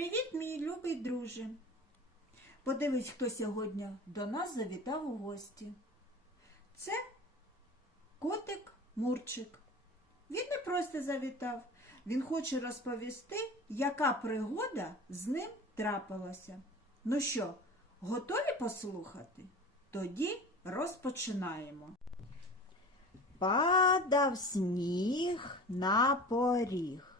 Привіт, мій любий друже. Подивись, хто сьогодні до нас завітав у гості. Це котик Мурчик. Він не просто завітав, він хоче розповісти, яка пригода з ним трапилася. Ну що, готові послухати? Тоді розпочинаємо. Падав сніг на поріг.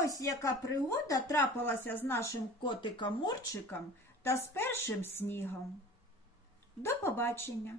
Ось яка пригода трапилася з нашим котиком Мурчиком та з першим снігом. До побачення!